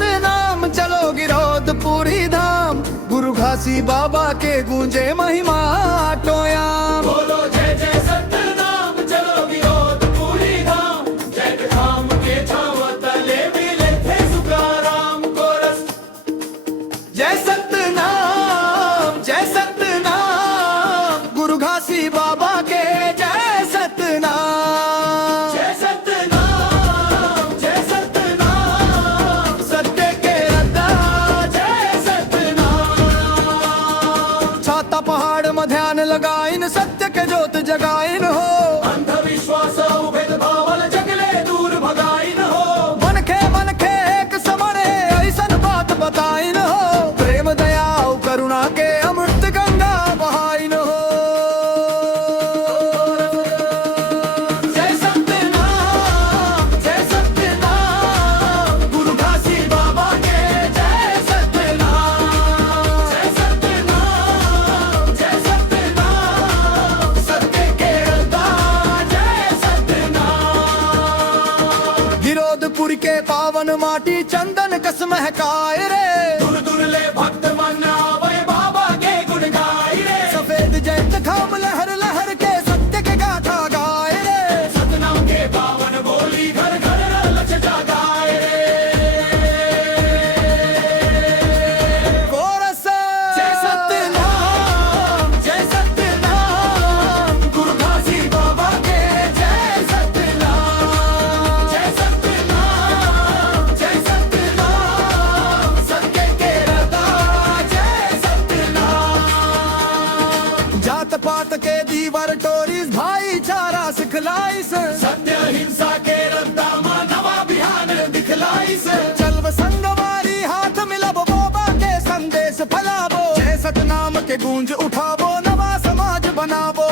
सतनाम चलो गिरोध पूरी धाम, गुरु घासी बाबा के गूंजे महिमा टोयाम। बोलो जय जय सतनाम चलो गिरोध पूरी धाम, जय धाम के छाव तले मिले थे सुखाराम कोरस। जय सतनाम गुरु घासी बाबा के जय सतनाम। जय सतनाम सत्य के रद्दा जय सतनाम। छाता पहाड़ में ध्यान लगाइन, सत्य के जोत जगाइन हो। अंधविश्वास भेदभाव जगले दूर भगाइन हो। मन के एक समणे ऐसन बात बताइन हो। प्रेम दया और करुणा के अमृत गंगा बहाइन हो। जय सतनाम गुरु घासी बाबा के जय सतनाम। जय सतनाम सत्य के रद्दा जय सतनाम। गिरोधपुर के पावन माटी चंदन कस महकाए रे। दूर दूर ले भक्त मन आवे बाबा के गुण गाए रे। सफेद जैत खाम लहर लहर के सत्य के गाथा गाए रे। सतनाम के पावन बोली घर घर लक्ष्य जगाए रे। कोरस जय सतनाम गुरु घासी बाबा के जय सतनाम। जय सतनाम सत्य के रद्दा जय सतनाम। जात पात के दीवार टोरीस भाईचारा सिखलाइस। सत्य हिंसा के रद्दा नवा बिहान दिखलाइस। चल संगवारी हाथ मिलब बाबा के संदेश फैलाबो। जय सतनाम के गूंज उठाबो, नवा समाज बनाबो।